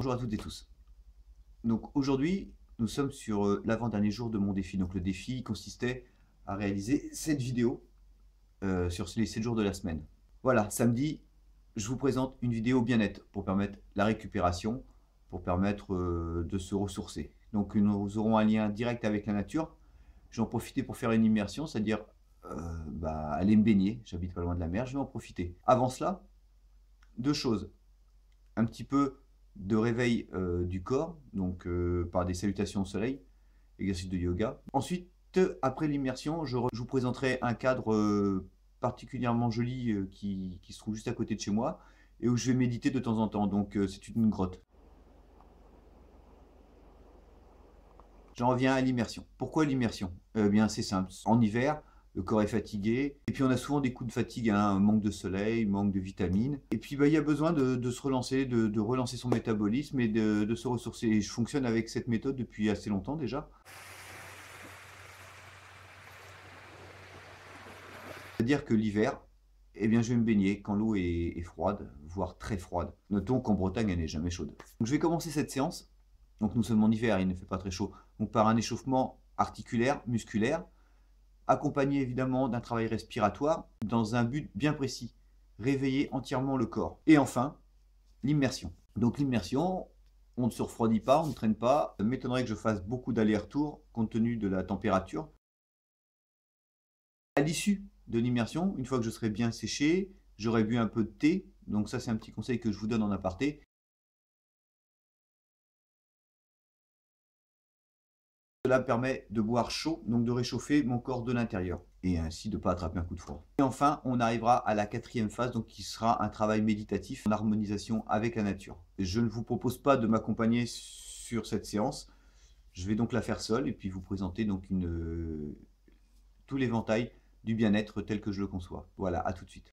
Bonjour à toutes et tous. Donc aujourd'hui, nous sommes sur l'avant-dernier jour de mon défi. Donc le défi consistait à réaliser cette vidéo sur les 7 jours de la semaine. Voilà, samedi, je vous présente une vidéo bien-être pour permettre la récupération, pour permettre de se ressourcer. Donc nous aurons un lien direct avec la nature. Je vais en profiter pour faire une immersion, c'est-à-dire aller me baigner. J'habite pas loin de la mer, je vais en profiter. Avant cela, deux choses. Un petit peu de réveil du corps, donc par des salutations au soleil, exercice de yoga. Ensuite, après l'immersion, je vous présenterai un cadre particulièrement joli qui se trouve juste à côté de chez moi et où je vais méditer de temps en temps. Donc c'est une grotte. J'en reviens à l'immersion. Pourquoi l'immersion? Eh bien, c'est simple. En hiver, le corps est fatigué. Et puis, on a souvent des coups de fatigue, hein, manque de soleil, manque de vitamines. Et puis, il y a besoin de se relancer, de relancer son métabolisme et de se ressourcer. Et je fonctionne avec cette méthode depuis assez longtemps déjà. C'est-à-dire que l'hiver, eh bien, je vais me baigner quand l'eau est froide, voire très froide. Notons qu'en Bretagne, elle n'est jamais chaude. Donc, je vais commencer cette séance. Donc, nous sommes en hiver, il ne fait pas très chaud. Donc, par un échauffement articulaire, musculaire, accompagné évidemment d'un travail respiratoire dans un but bien précis, réveiller entièrement le corps. Et enfin, l'immersion. Donc l'immersion, on ne se refroidit pas, on ne traîne pas. Il m'étonnerait que je fasse beaucoup d'allers-retours compte tenu de la température. À l'issue de l'immersion, une fois que je serai bien séché, j'aurai bu un peu de thé. Donc ça, c'est un petit conseil que je vous donne en aparté. Cela permet de boire chaud, donc de réchauffer mon corps de l'intérieur et ainsi de ne pas attraper un coup de froid. Et enfin, on arrivera à la quatrième phase, donc qui sera un travail méditatif en harmonisation avec la nature. Je ne vous propose pas de m'accompagner sur cette séance. Je vais donc la faire seule et puis vous présenter donc tout l'éventail du bien-être tel que je le conçois. Voilà, à tout de suite.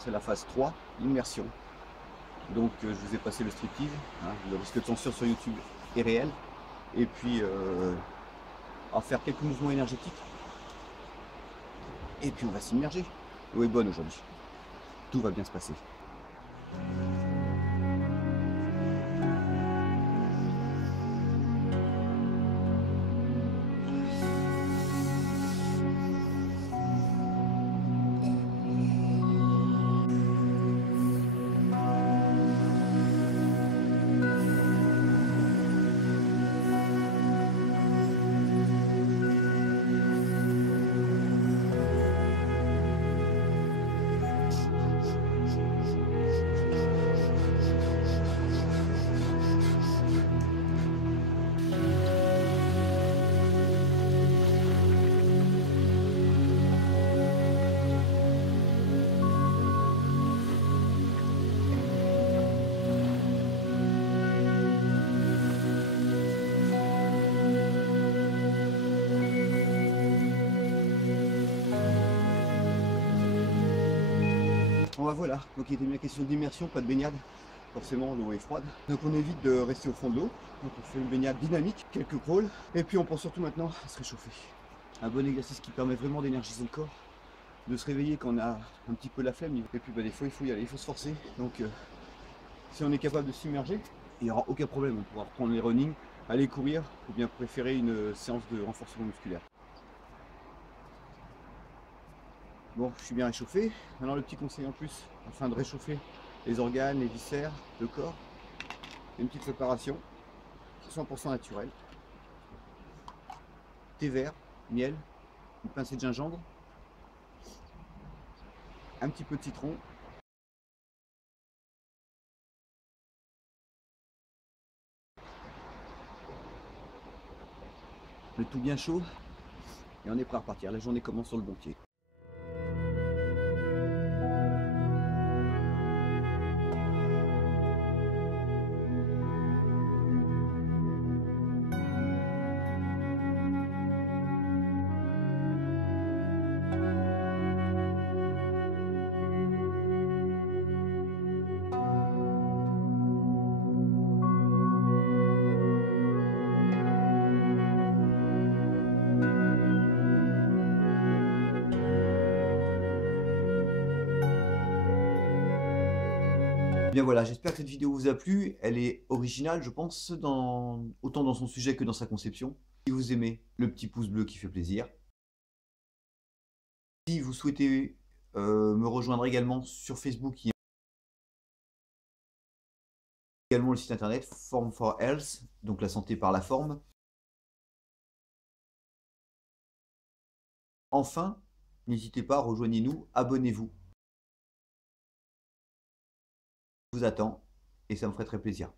passer à la phase 3, l'immersion. Donc je vous ai passé le striptease, hein, le risque de censure sur YouTube est réel. Et puis à faire quelques mouvements énergétiques. Et puis on va s'immerger. L'eau est bonne aujourd'hui. Tout va bien se passer. Bon bah voilà, donc il était bien question d'immersion, pas de baignade. Forcément l'eau est froide. Donc on évite de rester au fond de l'eau. Donc on fait une baignade dynamique, quelques crawls. Et puis on pense surtout maintenant à se réchauffer. Un bon exercice qui permet vraiment d'énergiser le corps. De se réveiller quand on a un petit peu la flemme. Et puis bah, des fois il faut y aller, il faut se forcer. Donc si on est capable de s'immerger, il n'y aura aucun problème. On pourra reprendre les running, aller courir ou bien préférer une séance de renforcement musculaire. Bon, je suis bien réchauffé. Maintenant, le petit conseil en plus, afin de réchauffer les organes, les viscères, le corps, une petite préparation 100% naturelle. Thé vert, miel, une pincée de gingembre, un petit peu de citron. Le tout bien chaud et on est prêt à repartir. La journée commence sur le bon pied. Bien voilà, j'espère que cette vidéo vous a plu. Elle est originale, je pense, autant dans son sujet que dans sa conception. Si vous aimez, le petit pouce bleu qui fait plaisir. Si vous souhaitez me rejoindre également sur Facebook, il y a également le site internet Form for Health, donc la santé par la forme. Enfin, n'hésitez pas, rejoignez-nous, abonnez-vous. Je vous attends et ça me ferait très plaisir.